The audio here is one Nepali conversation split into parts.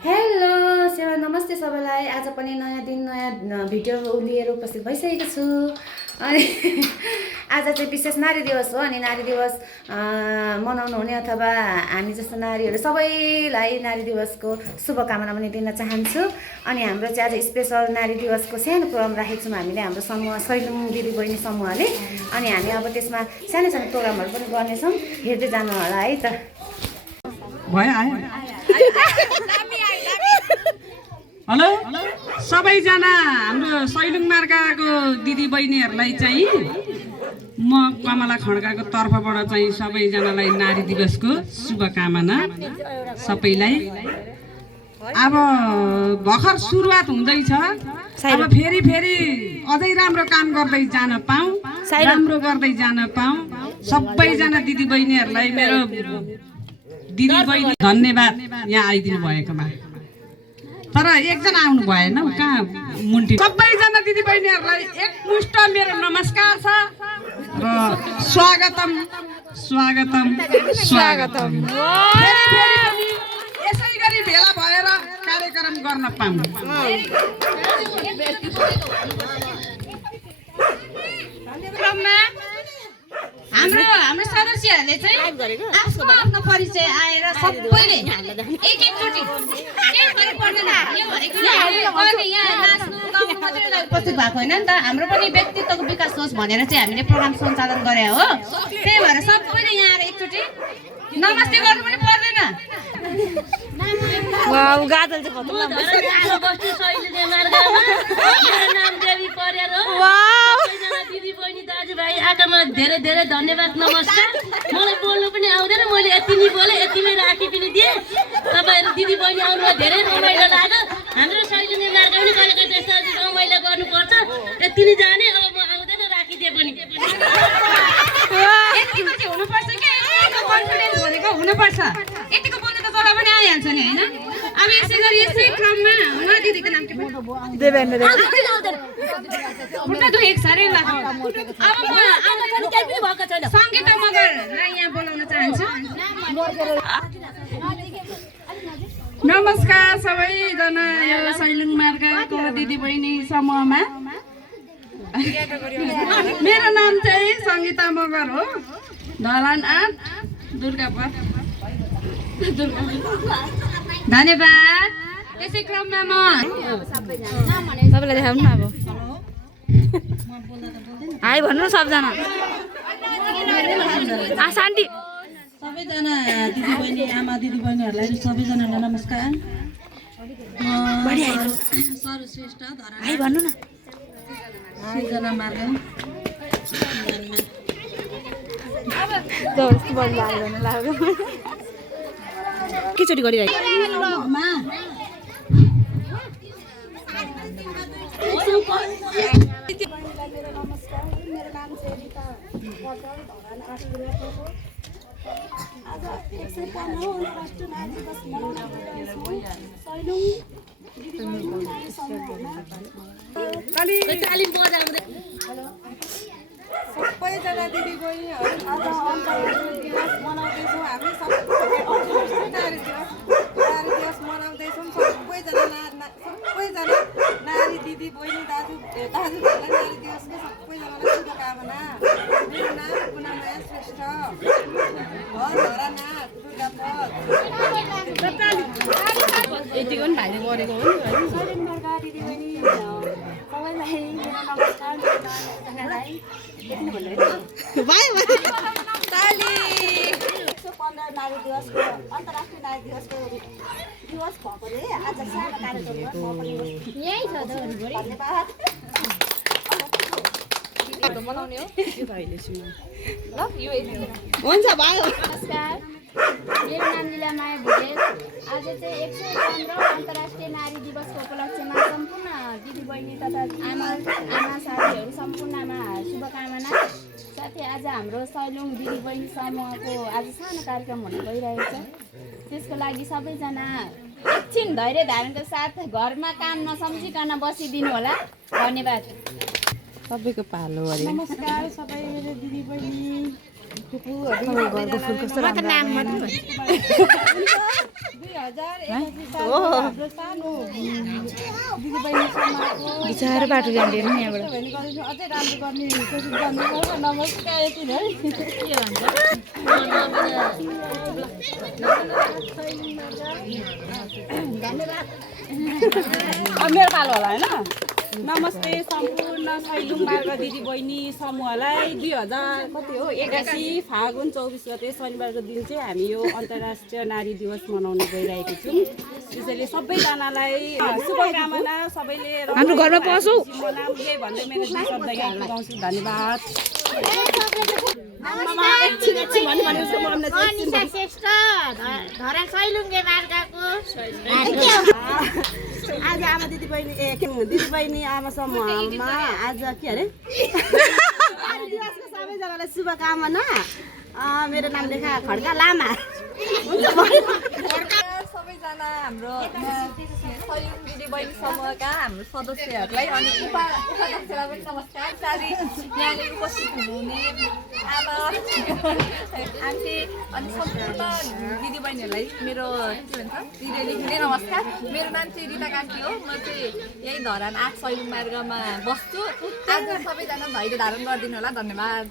हेलो सेवा नमस्ते सबैलाई। आज पनि नयाँ दिन नयाँ भिडियो लिएर उपस्थित भइसकेको छु। अनि आज चाहिँ विशेष नारी दिवस हो। अनि नारी दिवस मनाउनु हुने अथवा हामी जस्तो नारीहरू सबैलाई नारी दिवसको शुभकामना पनि दिन चाहन्छु। अनि हाम्रो चाहिँ आज स्पेसल नारी दिवसको सानो प्रोग्राम राखेको छौँ हामीले, हाम्रो समूह सैलुङ दिदी बहिनी समूहले। अनि हामी अब त्यसमा सानो सानो प्रोग्रामहरू पनि गर्नेछौँ, हेर्दै जानु होला है त। हेलो सबैजना हाम्रो सैलुङ मार्गाको दिदी बहिनीहरूलाई चाहिँ म कमला खड्काको तर्फबाट चाहिँ सबैजनालाई नारी दिवसको शुभकामना सबैलाई। अब भर्खर सुरुवात हुँदैछ, अब फेरि अझै राम्रो काम गर्दै जान पाऊँ, राम्रो गर्दै जान पाऊँ। सबैजना दिदी बहिनीहरूलाई मेरो दिदी बहिनी धन्यवाद यहाँ आइदिनु भएकोमा। तर एकजना आउनु भएन, कहाँ मुन्टी। सबैजना दिदी बहिनीहरूलाई एकमुष्ट मेरो नमस्कार छ र स्वागतम स्वागतम स्वागतम। यसै गरी भेला भएर कार्यक्रम गर्न पाऊँ। हाम्रो सदस्यहरूले चाहिँ आफ्नो परिचय आएर सबैले एकचोटि उपस्थित भएको होइन नि त, हाम्रो पनि व्यक्तित्वको विकास होस् भनेर चाहिँ हामीले प्रोग्राम सञ्चालन गरे हो। त्यही भएर सबैले यहाँ आएर एकचोटि नमस्ते गर्नु पनि पर्दैन। दिदी बहिनी दाजुभाइ आकामा धेरै धेरै धन्यवाद, नमस्कार। मलाई बोल्नु पनि आउँदैन, मैले यति नै बोलेँ, यतिमै राखी पनि दिएँ। तपाईँहरू दिदी बहिनी आउनुमा धेरै रमाइलो लाग्यो। हाम्रो सैलुङ मार्ग पनि कहिले त्यस्तो रमाइलो गर्नुपर्छ, यति नै जाने। अब म आउँदैन, राखिदिए पनि यतिको चाहिँ हुनुपर्छ कि यतिको कन्फिडेन्स भनेको हुनुपर्छ। यतिको बोल्नु त जसलाई पनि आइहाल्छ नि होइन। अब यसै गरी यसै क्रममा उहाँ दिदीको नाम के खुट्टा दुखेको छ अरे ल। अब म सङ्गीता मगरलाई यहाँ बोलाउन चाहन्छु। नमस्कार सबैजना यो सैलुङ मार्गको दिदी बहिनी समूहमा। मेरो नाम चाहिँ सङ्गीता मगर हो, ढलान 8 दुर्गापुर। धन्यवाद। यसै क्रममा म सबैलाई देखाउनु न। अब हाई भन्नु न सबजना। शान्ति सबैजना दिदी बहिनी आमा दिदी बहिनीहरूलाई सबैजनालाई नमस्कार। सर्वश्रेष्ठ हाई भन्नु न। सृजना मार्ग केचोटि गरिरहेको सबैजना दिदी बहिनीहरू आज अन्तर्राष्ट्रिय दिवस मनाउँदैछौँ। हामी नारी दिवस मनाउँदैछौँ। सबैजना नारी दिदी बहिनी दाजुभाइलाई नारी दिवसको सबैजनालाई शुभकामना। मेरो नाम गुणामाया श्रेष्ठ, घर धरानाथ दुर्गापुर। यतिको पनि भाइले गरेको हो नि। सैलुङ मार्गा दिदी बहिनी सबैलाई मेरो नमस्कार। नारी दिवसको अन्तर्राष्ट्रिय नारी दिवसको दिवस भएकोले आज सानो कार्यक्रममा यही छ। धन्यवाद। बनाउने हो हुन्छ भयो। नमस्कार, मेरो नाम लीलामाया भुजेल। आज चाहिँ 115 अन्तर्राष्ट्रिय नारी दिवसको उपलक्ष्यमा सम्पूर्ण दिदीबहिनी तथा आमा साथीहरू सम्पूर्णमा शुभकामना। साथै आज हाम्रो सैलुङ दिदीबहिनी समूहको आज सानो कार्यक्रम हुन गइरहेको छ। त्यसको लागि सबैजना एकछिन धैर्य धारणको साथ घरमा काम नसम्झिकन बसिदिनु होला। धन्यवाद। सबैको पालो अरे। नमस्कार सबै मेरो दिदी बहिनी घरको फुल कस्तो राम्रो नाम मात्र 2021 सानो दिदीबहिनी समाजको बिचार बाटो जान्दैन नि यहाँबाट अझै राम्रो गर्ने कोसिस गर्नुपर्छ नमस्कार यति है अब मेरो पालो होला होइन नमस्ते सम्पूर्ण सैलुङ मार्ग दिदीबहिनी समूहलाई 2081 फागुन 24 गते शनिबारको दिन चाहिँ हामी यो अन्तर्राष्ट्रिय नारी दिवस मनाउन गइरहेको छौँ त्यसैले सबैजनालाई शुभकामना सबैले हाम्रो घरमा पसौ यही भन्दै मेरो दुई शब्द यहाँ पुगाउँछु धन्यवाद आज आमा दिदीबहिनी आमा समूहमा आज के अरे दिवसको सबैजनालाई शुभकामना मेरो नाम लेखा खड्का लामा सबैजना हाम्रो सैलुङ दिदीबहिनी समूहका हाम्रो सदस्यहरूलाई अनि उपाध्यक्षलाई पनि नमस्कार साथै यहाँले उपस्थित हुनुहुने आमा आन्टी अनि सम्पूर्ण दिदीबहिनीहरूलाई मेरो के भन्छ हृदयदेखि नै नमस्कार मेरो नाम चाहिँ रिता कान्ति हो म चाहिँ यही धरान 8 सैलुङ मार्गमा बस्छु आज सबैजना धैर्य धारण गरिदिनु होला धन्यवाद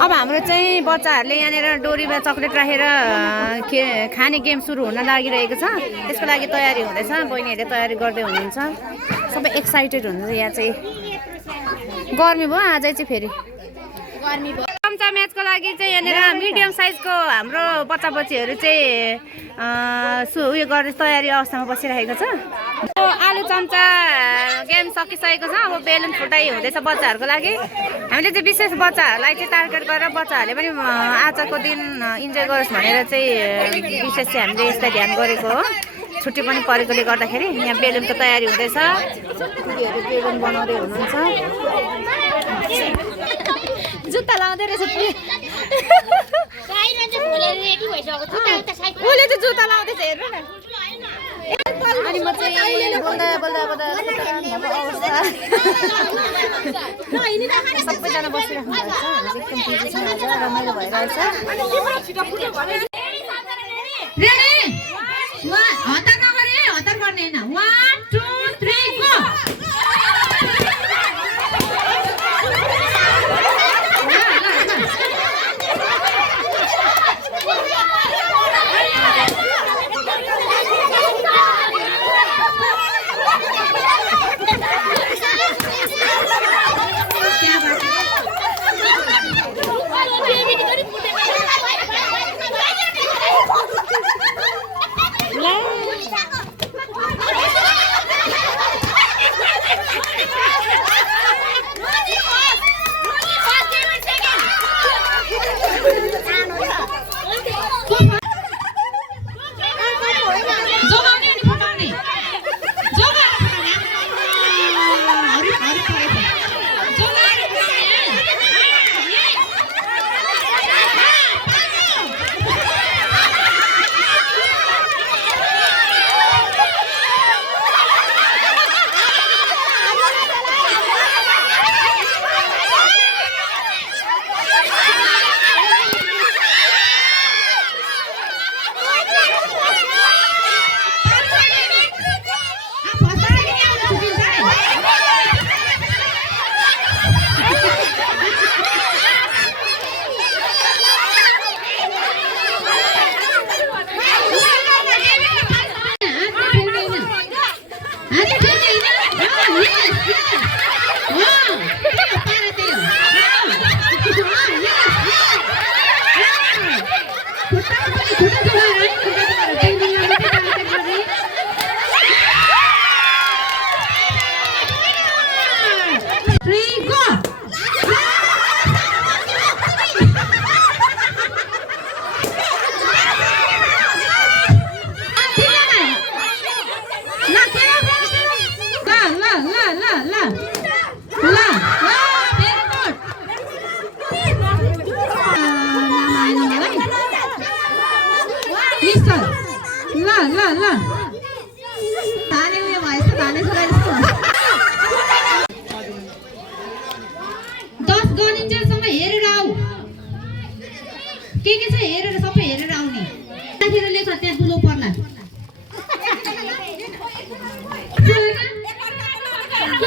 अब हाम्रो चाहिँ बच्चाहरूले यहाँनिर डोरीमा चक्लेट राखेर खाने गेम सुरु हुन लागिरहेको छ त्यसको लागि तयारी हुँदैछ बहिनीहरूले तयारी गर्दै हुनुहुन्छ सबै एक्साइटेड हुनुहुन्छ यहाँ चाहिँ गर्मी भयो आजै चाहिँ फेरि गर्मी भयो चम्चा म्याचको लागि चाहिँ यहाँनिर मिडियम साइजको हाम्रो बच्चा बच्चीहरू चाहिँ उयो गर्ने तयारी अवस्थामा बसिरहेको छ आलु चम्चा गेम सकिसकेको छ अब बेलुन फुटाइ हुँदैछ बच्चाहरूको लागि हामीले चाहिँ विशेष बच्चाहरूलाई चाहिँ टार्गेट गरेर बच्चाहरूले पनि आजको दिन इन्जोय गरोस् भनेर चाहिँ विशेष चाहिँ हामीले यसलाई ध्यान गरेको हो छुट्टी पनि परेकोले गर्दाखेरि यहाँ बेलुनको तयारी हुँदैछ दिदीहरू बेलुन बनाउँदै हुनुहुन्छ जुत्ता लाउँदै रहेछ उसले चाहिँ जुत्ता लाउँदैछ हेर्नु न अनि म चाहिँ बोल्दा सबैजना बसिराख्नु भएको छ एकदम बिजी छ आज रमाइलो भइरहेछ हतार नगरे हतार गर्ने होइन 1 2 3 गो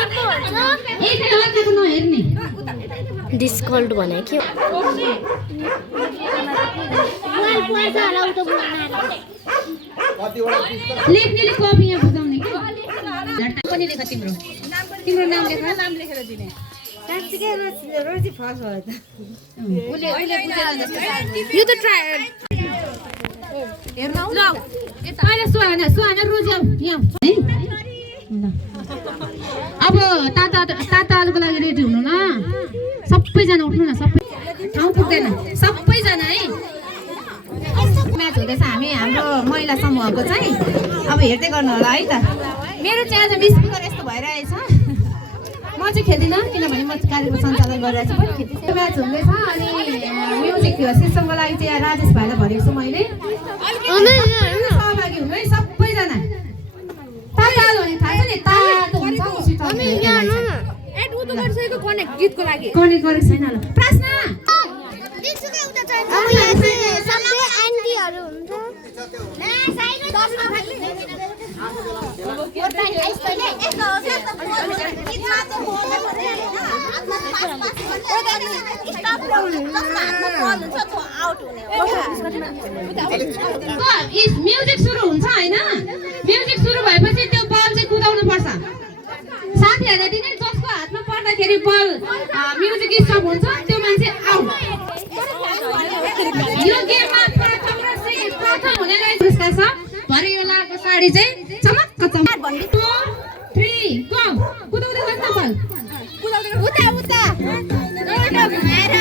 एकखेर अर्काको नहेर्ने डिस्काउन्ट भने के हो लेख्नेले कपी यहाँ बुझाउने के झट्टा पनि लेख तिम्रो तिम्रो नाम लेख नाम लेखेर दिने उसले बुझेन जस्तो यो त ट्राई हेर्न ल अहिले सुहाना रोज्यौ यहाँ है ल अब ताता आलुको लागि रेडी हुनु ल सबैजना उठ्नु न सबै ठाउँ पुग्दैन सबैजना है म्याच हुँदैछ हाम्रो महिला समूहको चाहिँ अब हेर्दै गर्नु होला है त मेरो चाहिँ आज स्पिकर यस्तो भइरहेछ म चाहिँ खेल्दिनँ किनभने म कार्यक्रम सञ्चालन गरिरहेको छु पनि खेल्छु म्याच हुँदैछ अनि म्युजिक सिस्टमको लागि चाहिँ राजेश भाइलाई भनेको छु मैले सहभागी हुनु है सबैजना तातो भने थाहा छ नि तातो हुन्छ गीतको लागि कनेक्ट गरेको छैन ल प्रश्न सबै आन्टीहरू हुन्छ म्युजिक सुरु हुन्छ हैन म्युजिक सुरु भएपछि त्यो बल चाहिँ कुदाउनु पर्छ साथीहरुले दिने जसको हातमा पर्दाखेरि बल म्युजिक स्टप हुन्छ त्यो मान्छे आउट यो गेममा प्रथम हुनेलाई पुरस्कार छ भरे यो लाको साडी चाहिँ चमक्क चमक 2 3 गो कुदाउँदै गर्नु बल उता उता एउटा घुमाएर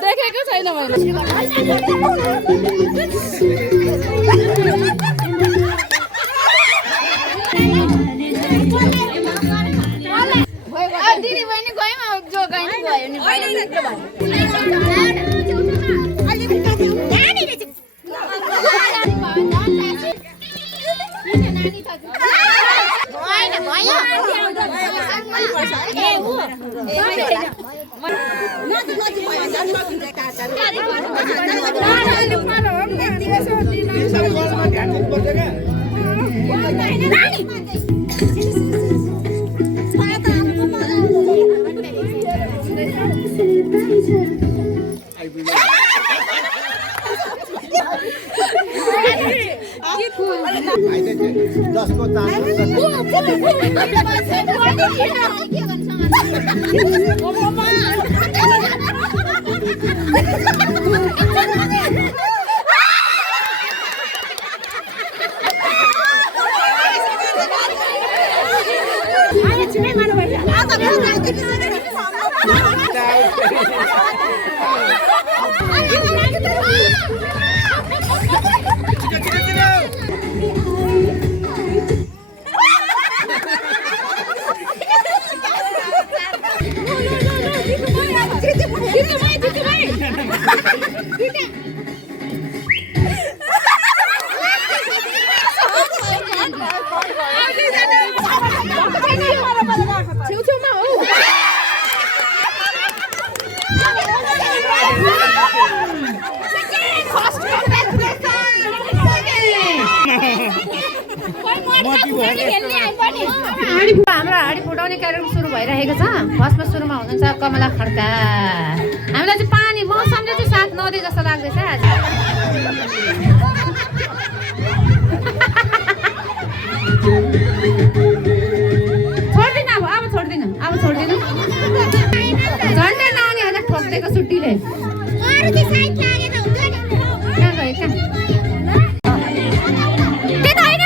देखेको छैन मैले दिदी बहिनी गयौँ अब जो गयो नि हाम्रो हाडी फुटाउने कार्यक्रम सुरु भइरहेको छ फर्स्टमा सुरुमा हुनुहुन्छ कमला खड्का हामीलाई चाहिँ पानी मौसमले चाहिँ साथ नदिए जस्तो लाग्दैछ आज छोड्दिन अब छोड्दिन झन्डै नानीहरूलाई ठोक्देको सुट्टीले कहाँ गयो कहाँ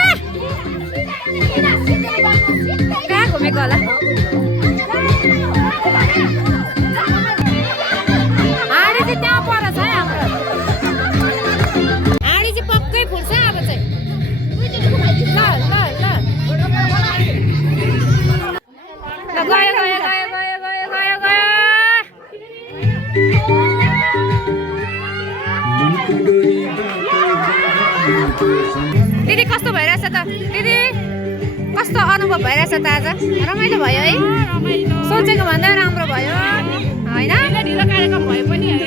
दिदी कस्तो भइरहेछ त दिदी कस्तो अनुभव भइरहेछ त आज रमाइलो भयो है सोचेको भन्दा राम्रो भयो होइन ढिलो कार्यक्रम भए पनि है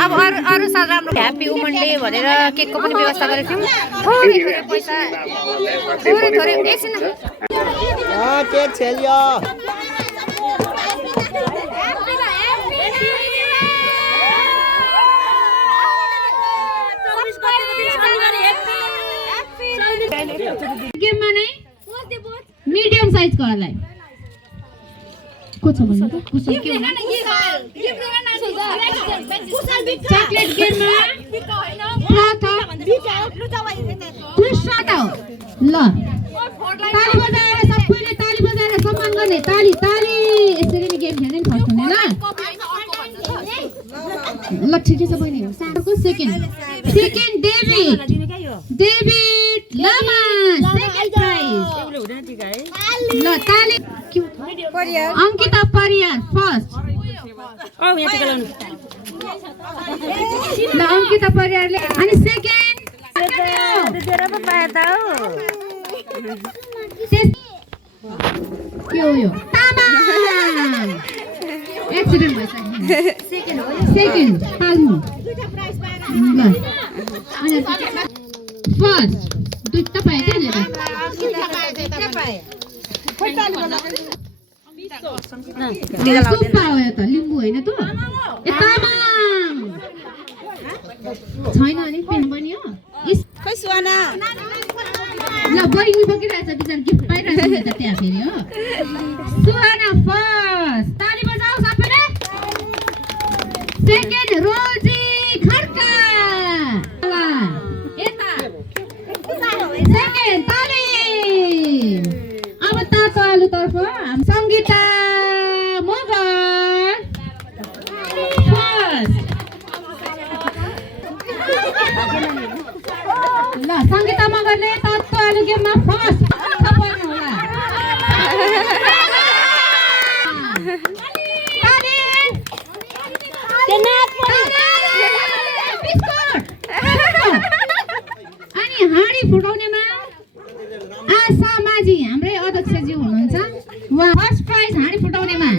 अब अरू साल राम्रो ह्याप्पी वुमन डे भनेर केकको पनि व्यवस्था गरेको थियौँ थोरै थोरै पैसा थोरै एकछिन केक छेलियो गेममा नै मिडियम साइजकोहरूलाई को छ भन्नु त कुशल के हो चकलेट गेममा ल ताली बजाएर सबैले ताली बजाएर सम्मान गर्ने ताली ताली यसरी नै गेम खेल्ने फर्स्ट हुने ल ठिकै छ बहिनी सारको सेकेन्ड डेभिड लामा सेकेन्ड प्राइज ल ताली अंकिता परियार फर्स्ट ल अंकिता परियारले अनि सेकेन्ड के हो यो तामाङ एक्सिडेन्ट भइसक्यो सेकेन्ड पाल्नु ल अनि फर्स्ट दुईटा पाए के ले सुप्पा हो यो त लिम्बू होइन त ए तामाङ छैन अनि पेन बनियो खै सुहाना ल बहिनी बोकिरहेछ बिचार गिफ्ट पाइरहेछ नि त त्यहाँ फेरि हो सुहाना फर्स्ट ताली बजाऊ सबैले सेकेन्ड रोजी खड्का यता सेकेन्ड ताली अब तातो आलुतर्फ सङ्गीता मगर फर्स्ट ल सङ्गीता मगरले तातो आलु गेममा फर्स्ट तपाईँ होला अनि हाँडी फुटाउनेमा आशा माझी हाम्रै अध्यक्षजी हुनुहुन्छ उहाँ फर्स्ट प्राइज हाँडी फुटाउनेमा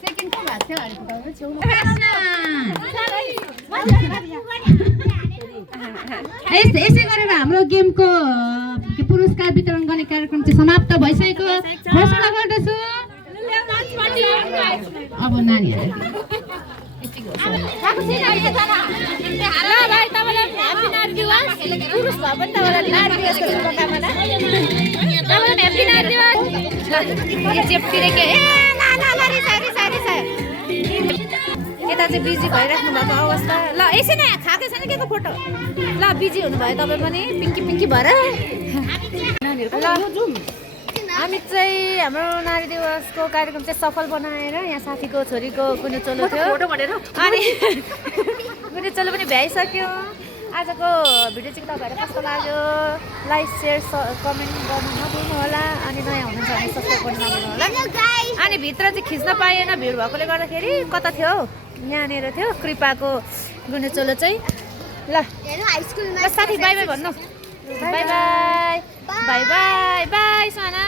सेकेन्ड को भएको थियो हाँडी फुटाउनु छेउमा यसै गरेर हाम्रो गेमको पुरस्कार वितरण गर्ने कार्यक्रम चाहिँ समाप्त भइसकेको घोषणा गर्दछु अब नानीहरू यता चाहिँ बिजी भइराख्नु भएको अवस्था ल एकछिन यहाँ खाँदै छैन के को फोटो ल बिजी हुनुभयो तपाईँ पनि पिङ्की भएर हामी चाहिँ हाम्रो नारी दिवसको कार्यक्रम चाहिँ सफल बनाएर यहाँ साथीको छोरीको गुन्युचोलो थियो अनि गुन्युचोलो पनि भ्याइसक्यो आजको भिडियो चाहिँ तपाईँहरूलाई कस्तो लाग्यो लाइक सेयर कमेन्ट गर्नु नभुल्नु होला अनि नयाँ हुनुहुन्छ भने सब्सक्राइब गर्नु नभुल्नु होला अनि भित्र चाहिँ खिच्न पाइएन भिड भएकोले गर्दाखेरि कता थियो यहाँनिर थियो कृपाको गुन्युचोलो चाहिँ ल साथी बाई बाई भन्नु by by by by by Suhana